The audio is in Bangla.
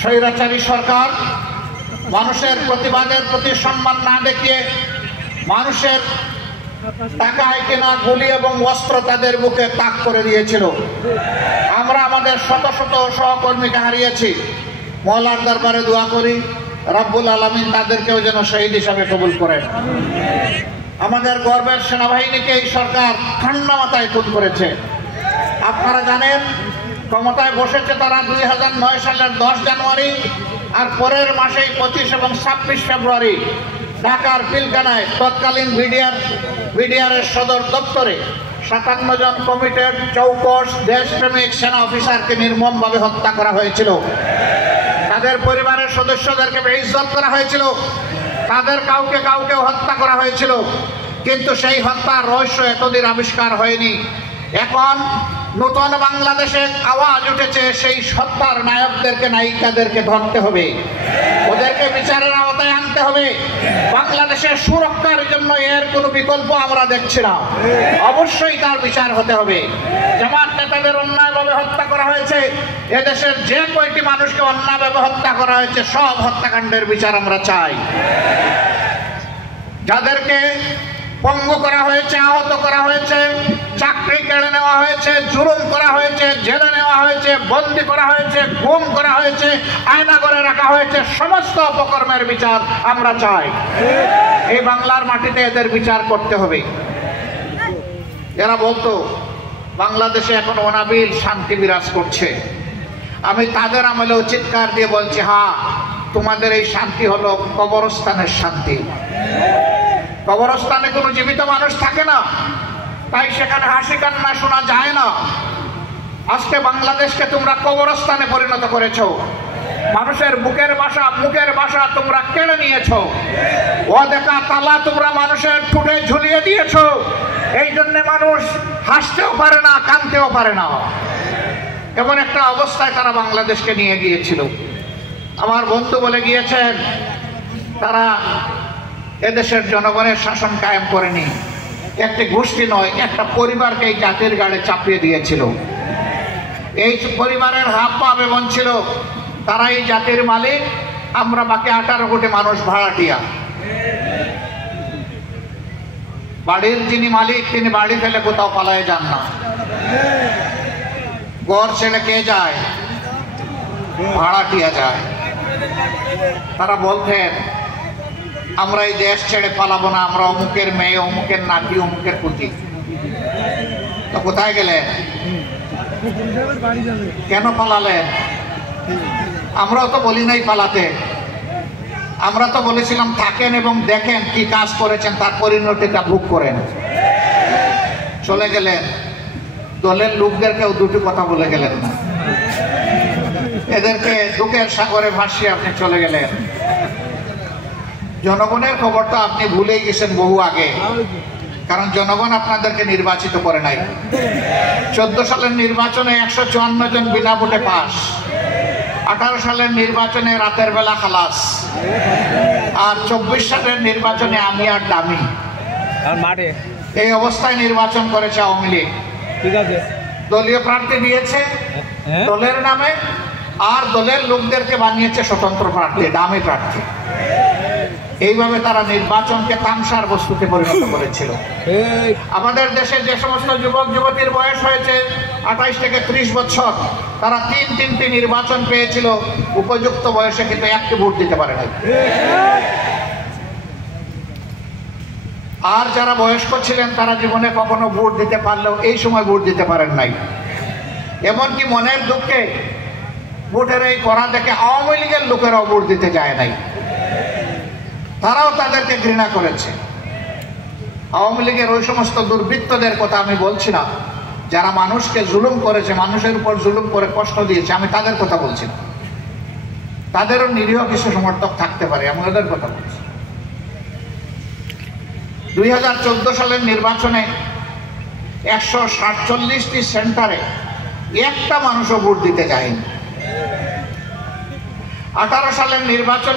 স্বৈরাচারী সরকার মানুষের প্রতিবাদের প্রতি সম্মান না দেখিয়ে মানুষের টাকায় কেনা গুলি এবং অস্ত্র তাদের বুকে তাক করে দিয়েছিল। আমরা আমাদের শত শত সহকর্মীকে হারিয়েছি। মওলার দরবারে দোয়া করি রব্বুল আলামিন তাদেরকেও যেন শহীদ হিসাবে কবুল করেন। আমাদের গর্বের সেনাবাহিনীকে এই সরকার ঠান্ডা মাথায় খুন করেছে। আপনারা জানেন ক্ষমতায় বসেছে তারা 2009 সালের 10 জানুয়ারি, আর পরের মাসেই 25 এবং 26 ফেব্রুয়ারি ঢাকার পিলখানায় তৎকালীন বিডিআরের সদর দপ্তরে 57 জন কমিটেড চৌকস দেশপ্রেমিক সেনা অফিসারকে নির্মমভাবে হত্যা করা হয়েছিল। তাদের পরিবারের সদস্যদেরকে বেইজ্জত করা হয়েছিল, তাদের কাউকে হত্যা করা হয়েছিল। কিন্তু সেই হত্যার রহস্য এতদিন আবিষ্কার হয়নি। এখন নতুন বাংলাদেশে আওয়াজ উঠেছে, সেই হত্যার নায়কদেরকে নায়িকাদেরকে ধরতে হবে, ওদেরকে বিচারের আওতায় আনতে হবে। বাংলাদেশের সুরক্ষার জন্য এর কোনো বিকল্প আমরা দেখছি না, অবশ্যই তার বিচার হতে হবে। জামাত নেতাদের অন্যায়ভাবে হত্যা করা হয়েছে, এদেশের যে কয়টি মানুষকে অন্যায়ভাবে হত্যা করা হয়েছে সব হত্যাকাণ্ডের বিচার আমরা চাই। যাদেরকে পঙ্গু করা হয়েছে, আহত করা হয়েছে, চাকরি কেড়ে নেওয়া হয়েছে, জুলুম করা হয়েছে, জেলে নেওয়া হয়েছে, বন্দী করা হয়েছে, গুম করা হয়েছে, আয়না করে রাখা হয়েছে, সমস্ত অপকর্মের বিচার আমরা চাই। এই বাংলার মাটিতে এদের বিচার করতে হবে। এরা বলতো বাংলাদেশে এখন অনাবিল শান্তি বিরাজ করছে। আমি তাদের আমলেও চিৎকার দিয়ে বলছি, হ্যাঁ তোমাদের এই শান্তি হলো কবরস্থানের শান্তি। কবরস্থানে কোনো জীবিত মানুষ থাকে না, তাই সেখানে হাসি কান্না শোনা যায় না। আজকে বাংলাদেশকে তোমরা কবরস্থানে পরিণত করেছো। মানুষের মুখের ভাষা তোমরা কেড়ে নিয়েছো। অদেখা তালা তোমরা মানুষের ঠোঁটে ঝুলিয়ে দিয়েছো। এই জন্য মানুষ হাসতেও পারে না, কাঁদতেও পারে না। এমন একটা অবস্থায় তারা বাংলাদেশকে নিয়ে গিয়েছিল। আমার বন্ধু বলে গিয়েছেন তারা এদেশের জনগণের শাসন কায়েম করেনি, একটি গোষ্ঠী নয় একটা পরিবারকে এই জাতির গাড়ে চাপিয়ে দিয়েছিল। এই পরিবারের হাত পা বেমন ছিল, তারা এই জাতির মালিক, আমরা বাকি 18 কোটি মানুষ ভাড়াটিয়া। বাড়ির যিনি মালিক তিনি বাড়ি ফেলে কোথাও পালায় যান না। ঘর ছেড়ে কে যায়? ভাড়াটিয়া যায়। তারা বলতেন আমরা এই দেশ ছেড়ে পালাবো না, আমরা অমুকের মেয়ে, অমুকের নাতি, অমুকের পুতি। তো কোথায় গেলেন? কেন পালালেন? আমরাও তো বলি নাই পালাতে, আমরা তো বলেছিলাম থাকেন এবং দেখেন কি কাজ করেছেন, তার পরিণতিটা ভোগ করেন। চলে গেলেন, দলের লোকদেরকেও দুটি কথা বলে গেলেন না, এদেরকে দুঃখের সাগরে ভাসিয়ে আপনি চলে গেলেন। জনগণের খবরটা আপনি ভুলেই গেছেন বহু আগে, কারণ জনগণ আপনাদেরকে নির্বাচিত করে নাই। 14 সালের নির্বাচনে 154 জন বিনা ভোটে পাস, 18 সালের নির্বাচনে রাতের বেলা খালাস, আর 24 সালের নির্বাচনে আমি আর দামি। এই অবস্থায় নির্বাচন করেছে আওয়ামী লীগ। দলীয় প্রার্থী দিয়েছে দলের নামে, আর দলের লোকদেরকে বানিয়েছে স্বতন্ত্র প্রার্থী, দামি প্রার্থী। এইভাবে তারা নির্বাচনকে তামসার বস্তুতে পরিণত করেছিল। আমাদের দেশে যে সমস্ত যুবক যুবতীর বয়স হয়েছে 28 থেকে 30 বছর, তারা তিনটি নির্বাচন পেয়েছিল উপযুক্ত বয়সে, কিন্তু একটি ভোট দিতে পারে নাই। আর যারা বয়স্ক ছিলেন তারা জীবনে কখনো ভোট দিতে পারলেও এই সময় ভোট দিতে পারেন নাই। এমনকি মনের দুঃখে ভোটের এই করা দেখে আওয়ামী লীগের লোকেরাও ভোট দিতে যায় নাই, তারাও তাদেরকে ঘৃণা করেছে। আওয়ামী লীগের ওই সমস্ত দুর্বৃত্তদের কথা আমি বলছি না, যারা মানুষকে জুলুম করেছে, মানুষের উপর জুলুম করে কষ্ট দিয়েছে, আমি তাদের কথা বলছি না। তাদেরও নিরীহ কিছু সমর্থক থাকতে পারে, আমি ওদের কথা বলছি। 2014 সালের নির্বাচনে 147টি সেন্টারে একটা মানুষও ভোট দিতে যায়নি। 18 সালের নির্বাচন